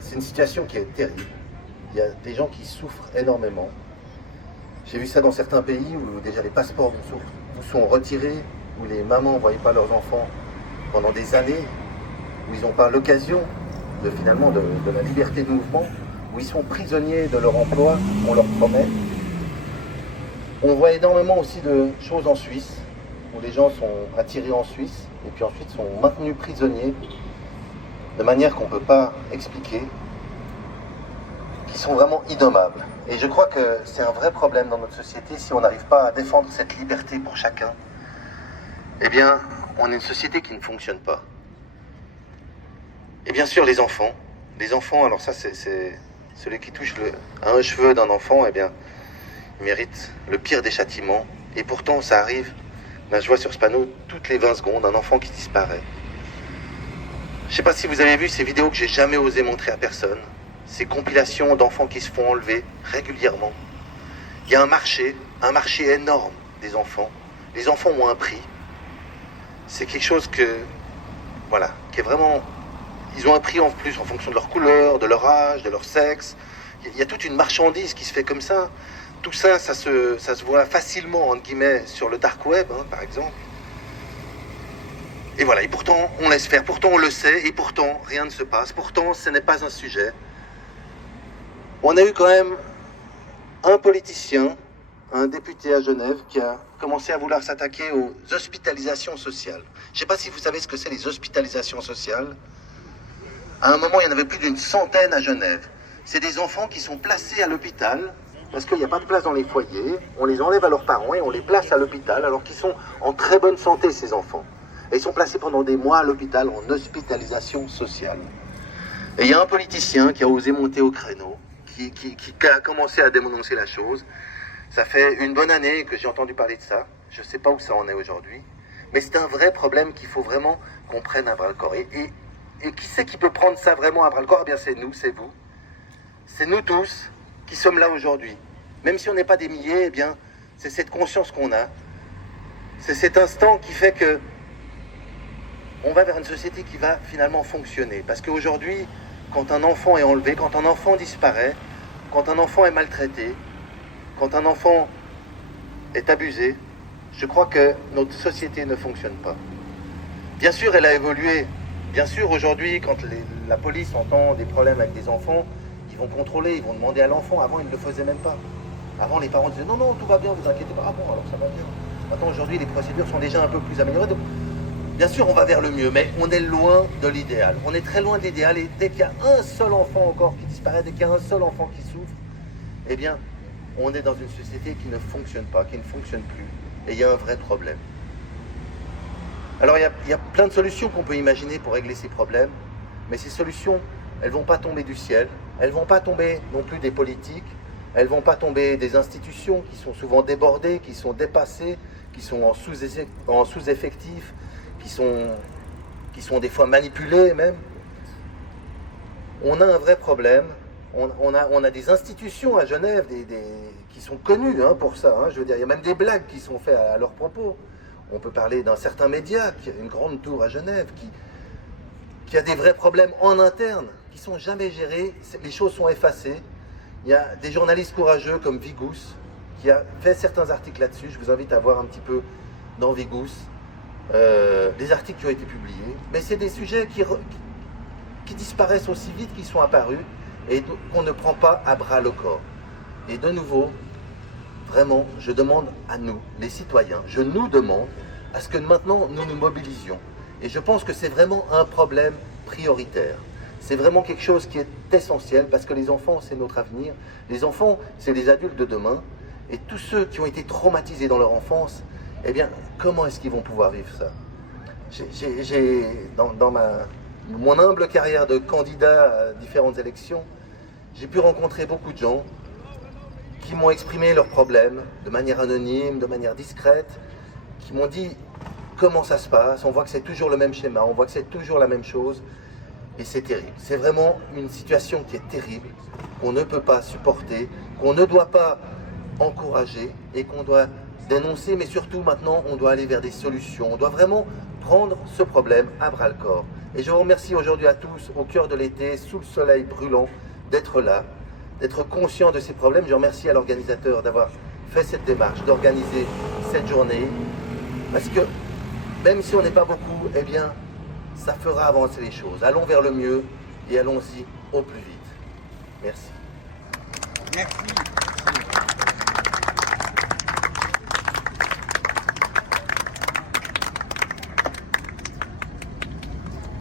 c'est une situation qui est terrible. Il y a des gens qui souffrent énormément. J'ai vu ça dans certains pays où déjà les passeports vous sont retirés, où les mamans ne voyaient pas leurs enfants pendant des années, où ils n'ont pas l'occasion de finalement de la liberté de mouvement, où ils sont prisonniers de leur emploi, on leur promet. On voit énormément aussi de choses en Suisse, où les gens sont attirés en Suisse et puis ensuite sont maintenus prisonniers de manière qu'on ne peut pas expliquer, qui sont vraiment innommables. Et je crois que c'est un vrai problème dans notre société si on n'arrive pas à défendre cette liberté pour chacun. Eh bien, on est une société qui ne fonctionne pas. Et bien sûr, les enfants, alors ça c'est celui qui touche à un cheveu d'un enfant, eh bien, il mérite le pire des châtiments. Et pourtant, ça arrive. Ben, je vois sur ce panneau, toutes les 20 secondes, un enfant qui disparaît. Je ne sais pas si vous avez vu ces vidéos que j'ai jamais osé montrer à personne. Ces compilations d'enfants qui se font enlever régulièrement. Il y a un marché énorme des enfants. Les enfants ont un prix. C'est quelque chose qui est vraiment... Ils ont un prix en plus en fonction de leur couleur, de leur âge, de leur sexe. Il y a toute une marchandise qui se fait comme ça. Tout ça, ça se voit facilement, entre guillemets, sur le dark web, par exemple. Et voilà, et pourtant, on laisse faire, pourtant on le sait, et pourtant, rien ne se passe. Pourtant, ce n'est pas un sujet. On a eu quand même un politicien, un député à Genève, qui a commencé à vouloir s'attaquer aux hospitalisations sociales. Je ne sais pas si vous savez ce que c'est les hospitalisations sociales. À un moment, il y en avait plus d'une centaine à Genève. C'est des enfants qui sont placés à l'hôpital parce qu'il n'y a pas de place dans les foyers. On les enlève à leurs parents et on les place à l'hôpital alors qu'ils sont en très bonne santé, ces enfants. Et ils sont placés pendant des mois à l'hôpital en hospitalisation sociale. Et il y a un politicien qui a osé monter au créneau, qui a commencé à dénoncer la chose. Ça fait une bonne année que j'ai entendu parler de ça. Je ne sais pas où ça en est aujourd'hui. Mais c'est un vrai problème qu'il faut vraiment qu'on prenne à bras-le-corps. Et qui c'est qui peut prendre ça vraiment à bras-le-corps? Eh bien, c'est nous, c'est vous. C'est nous tous qui sommes là aujourd'hui. Même si on n'est pas des milliers, eh bien, c'est cette conscience qu'on a. C'est cet instant qui fait que on va vers une société qui va finalement fonctionner. Parce qu'aujourd'hui, quand un enfant est enlevé, quand un enfant disparaît, quand un enfant est maltraité, quand un enfant est abusé, je crois que notre société ne fonctionne pas. Bien sûr, elle a évolué. Bien sûr, aujourd'hui, quand la police entend des problèmes avec des enfants, ils vont contrôler, ils vont demander à l'enfant. Avant, ils ne le faisaient même pas. Avant, les parents disaient non, non, tout va bien, vous inquiétez pas. Ah bon, alors ça va bien. Maintenant, aujourd'hui, les procédures sont déjà un peu plus améliorées. Donc, bien sûr, on va vers le mieux, mais on est loin de l'idéal. On est très loin de l'idéal. Et dès qu'il y a un seul enfant encore qui disparaît, dès qu'il y a un seul enfant qui souffre, eh bien, on est dans une société qui ne fonctionne pas, qui ne fonctionne plus. Et il y a un vrai problème. Alors il y a plein de solutions qu'on peut imaginer pour régler ces problèmes, mais ces solutions, elles ne vont pas tomber du ciel, elles ne vont pas tomber non plus des politiques, elles ne vont pas tomber des institutions qui sont souvent débordées, qui sont dépassées, qui sont en sous-effectif, qui sont des fois manipulées même. On a un vrai problème, on a des institutions à Genève qui sont connues pour ça, je veux dire, il y a même des blagues qui sont faites à leurs propos. On peut parler d'un certain média, qui a une grande tour à Genève, qui a des vrais problèmes en interne, qui sont jamais gérés, les choses sont effacées. Il y a des journalistes courageux comme Vigous, qui a fait certains articles là-dessus. Je vous invite à voir un petit peu dans Vigous, des articles qui ont été publiés. Mais c'est des sujets qui disparaissent aussi vite qu'ils sont apparus et qu'on ne prend pas à bras le corps. Et de nouveau, vraiment, je demande à nous, les citoyens, je nous demande à ce que maintenant nous nous mobilisions. Et je pense que c'est vraiment un problème prioritaire. C'est vraiment quelque chose qui est essentiel parce que les enfants, c'est notre avenir. Les enfants, c'est les adultes de demain. Et tous ceux qui ont été traumatisés dans leur enfance, eh bien, comment est-ce qu'ils vont pouvoir vivre ça? Dans mon humble carrière de candidat à différentes élections, j'ai pu rencontrer beaucoup de gens qui m'ont exprimé leurs problèmes de manière anonyme, de manière discrète, qui m'ont dit comment ça se passe, on voit que c'est toujours le même schéma, on voit que c'est toujours la même chose, et c'est terrible. C'est vraiment une situation qui est terrible, qu'on ne peut pas supporter, qu'on ne doit pas encourager et qu'on doit dénoncer, mais surtout maintenant on doit aller vers des solutions, on doit vraiment prendre ce problème à bras le corps. Et je vous remercie aujourd'hui à tous, au cœur de l'été, sous le soleil brûlant, d'être là, d'être conscient de ces problèmes. Je remercie à l'organisateur d'avoir fait cette démarche, d'organiser cette journée. Parce que même si on n'est pas beaucoup, eh bien, ça fera avancer les choses. Allons vers le mieux et allons-y au plus vite. Merci. Merci.